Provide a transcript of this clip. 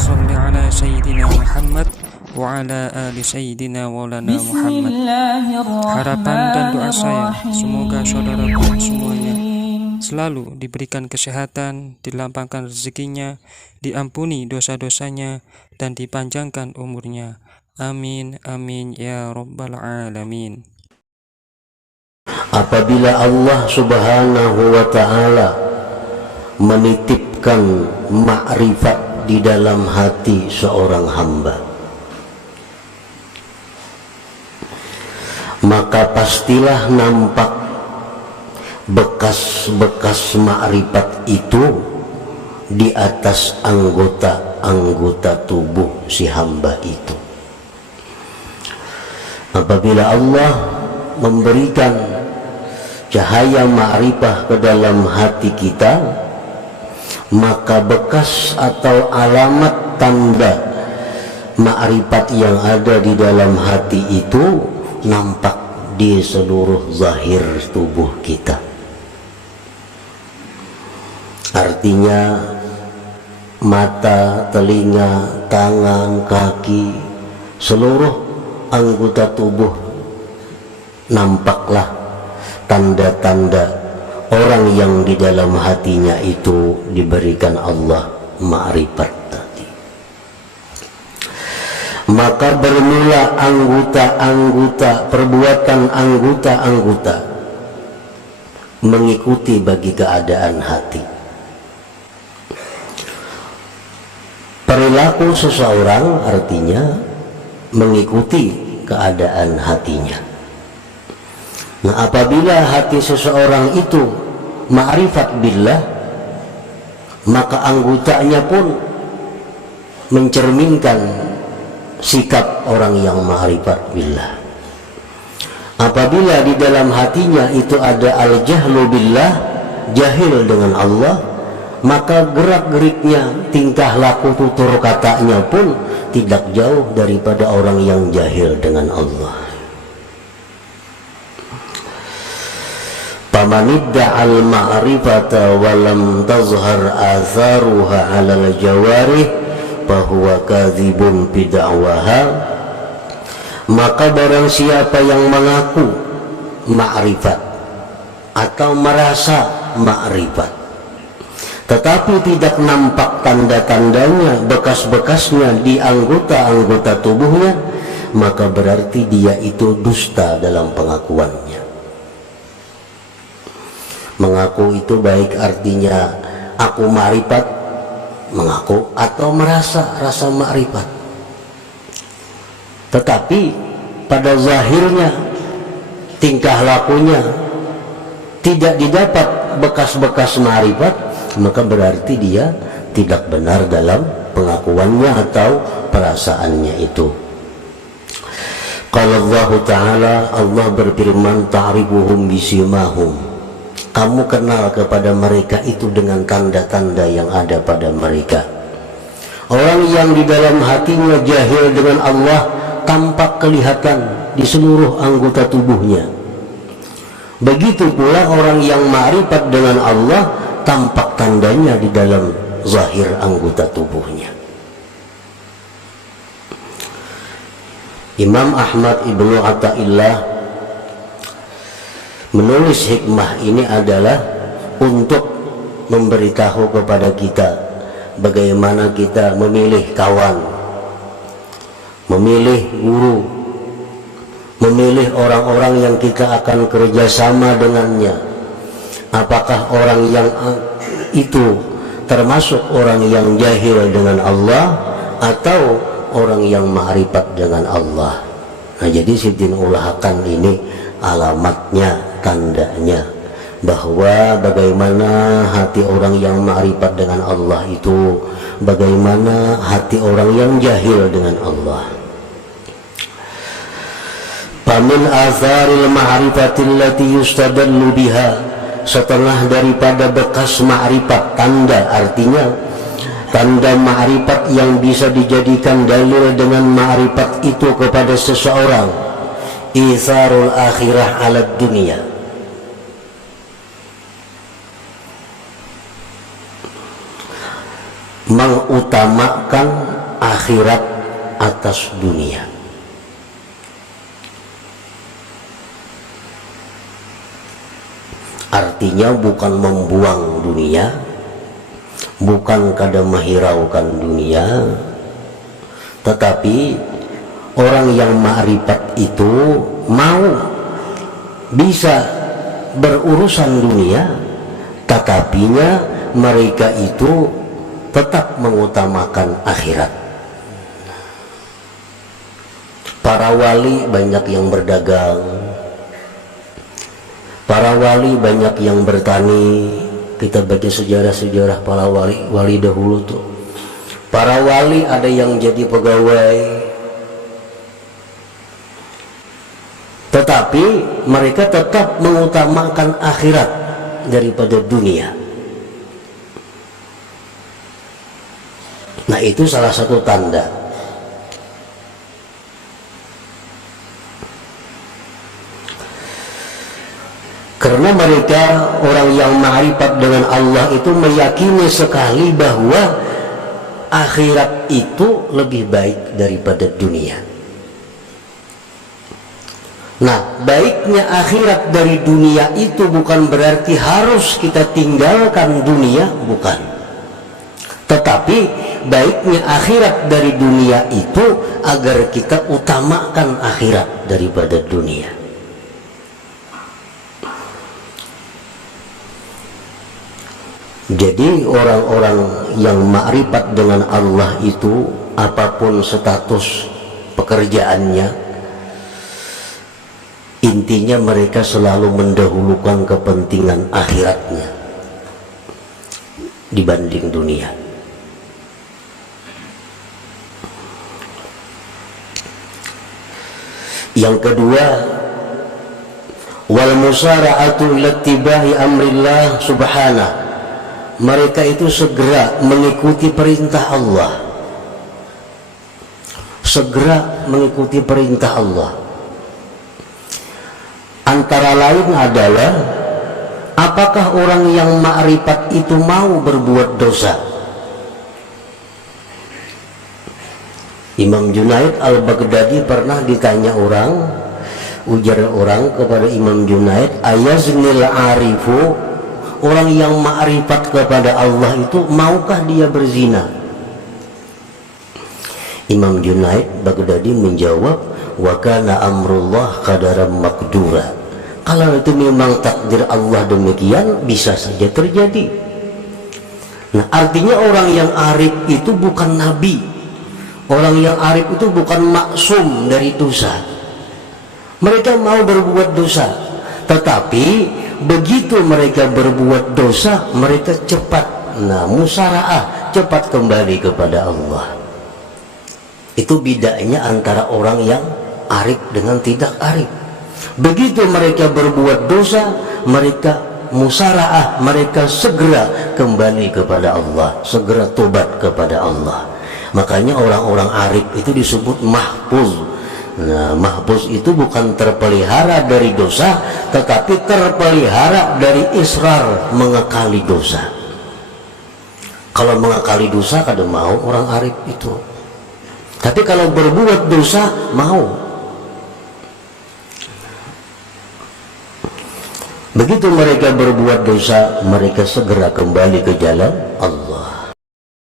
sholli ala sayyidina Muhammad wa ala ali sayyidina maulana Muhammad. Harapan dan doa saya semoga saudaraku semuanya selalu diberikan kesehatan, dilapangkan rezekinya, diampuni dosa-dosanya, dan dipanjangkan umurnya. Amin, amin, ya rabbal alamin. Apabila Allah subhanahu wa ta'ala menitipkan makrifat di dalam hati seorang hamba, maka pastilah nampak bekas-bekas makrifat itu di atas anggota-anggota tubuh si hamba itu. Apabila Allah memberikan cahaya ma'rifah ke dalam hati kita, maka bekas atau alamat tanda ma'rifat yang ada di dalam hati itu nampak di seluruh zahir tubuh kita. Artinya mata, telinga, tangan, kaki, seluruh anggota tubuh nampaklah tanda-tanda orang yang di dalam hatinya itu diberikan Allah ma'rifat tadi. Maka bermula anggota-anggota, perbuatan anggota-anggota mengikuti bagi keadaan hati. Perilaku seseorang artinya mengikuti keadaan hatinya. Nah, apabila hati seseorang itu ma'rifat billah, maka anggotanya pun mencerminkan sikap orang yang ma'rifat billah. Apabila di dalam hatinya itu ada al-jahlu billah, jahil dengan Allah, maka gerak-geriknya, tingkah laku tutur katanya pun tidak jauh daripada orang yang jahil dengan Allah. Famanidda'al ma'rifata wa lam tazhar atharuha 'alal jawarih fahuwa kadzibun fi da'waha. Maka barang siapa yang mengaku ma'rifat atau merasa ma'rifat tetapi tidak nampak tanda-tandanya, bekas-bekasnya di anggota-anggota tubuhnya, maka berarti dia itu dusta dalam pengakuannya. Mengaku itu baik artinya aku ma'rifat, mengaku, atau rasa ma'rifat, tetapi pada zahirnya, tingkah lakunya tidak didapat bekas-bekas ma'rifat, maka berarti dia tidak benar dalam pengakuannya atau perasaannya itu. Qala Allah Ta'ala, Allah berfirman, ta'rifuhum bisimahum, kamu kenal kepada mereka itu dengan tanda-tanda yang ada pada mereka. Orang yang di dalam hatinya jahil dengan Allah tampak kelihatan di seluruh anggota tubuhnya. Begitu pula orang yang ma'rifat dengan Allah tampak tandanya di dalam zahir anggota tubuhnya. Imam Ahmad Ibnu Athaillah menulis hikmah ini adalah untuk memberitahu kepada kita bagaimana kita memilih kawan, memilih guru, memilih orang-orang yang kita akan kerjasama dengannya. Apakah orang yang itu termasuk orang yang jahil dengan Allah atau orang yang ma'rifat dengan Allah? Nah, jadi Sidin ulahkan ini alamatnya, tandanya, bahwa bagaimana hati orang yang ma'rifat dengan Allah itu, bagaimana hati orang yang jahil dengan Allah. Famin atharil ma'rifatil lati yustadallu biha, setelah daripada bekas ma'rifat, tanda artinya tanda ma'rifat yang bisa dijadikan dalil dengan ma'rifat itu kepada seseorang, isarul akhirah ala dunia, mengutamakan akhirat atas dunia. Artinya bukan membuang dunia, bukan kada menghiraukan dunia, tetapi orang yang ma'rifat itu mau bisa berurusan dunia, tetapinya mereka itu tetap mengutamakan akhirat. Para wali banyak yang berdagang, para wali banyak yang bertani. Kita baca sejarah-sejarah para wali dahulu tuh. Para wali ada yang jadi pegawai, tetapi mereka tetap mengutamakan akhirat daripada dunia. Nah, itu salah satu tanda. Karena mereka orang yang ma'rifat dengan Allah itu meyakini sekali bahwa akhirat itu lebih baik daripada dunia. Nah, baiknya akhirat dari dunia itu bukan berarti harus kita tinggalkan dunia, bukan. Tetapi baiknya akhirat dari dunia itu agar kita utamakan akhirat daripada dunia. Jadi orang-orang yang ma'rifat dengan Allah itu apapun status pekerjaannya, intinya mereka selalu mendahulukan kepentingan akhiratnya dibanding dunia. Yang kedua, wal musara'atu ilattibahi amrillah subhanahu. Mereka itu segera mengikuti perintah Allah, segera mengikuti perintah Allah. Antara lain adalah apakah orang yang ma'rifat itu mau berbuat dosa. Imam Junaid al-Baghdadi pernah ditanya orang, ujar orang kepada Imam Junaid, ayaznil arifu, orang yang ma'rifat kepada Allah itu maukah dia berzina? Imam Junaid Baghdadi menjawab, wa kana amrullah qadaran maqdura. Kalau itu memang takdir Allah demikian, bisa saja terjadi. Nah, artinya orang yang arif itu bukan nabi. Orang yang arif itu bukan maksum dari dosa. Mereka mau berbuat dosa, tetapi begitu mereka berbuat dosa, mereka cepat musara'ah, cepat kembali kepada Allah. Itu bedanya antara orang yang arif dengan tidak arif. Begitu mereka berbuat dosa, mereka musara'ah, mereka segera kembali kepada Allah, segera tobat kepada Allah. Makanya orang-orang arif itu disebut mahfuz. Nah, mahfuz itu bukan terpelihara dari dosa, tetapi terpelihara dari israr, mengekali dosa. Kalau mengekali dosa kada mau orang arif itu. Tapi kalau berbuat dosa mau. Begitu mereka berbuat dosa, mereka segera kembali ke jalan Allah.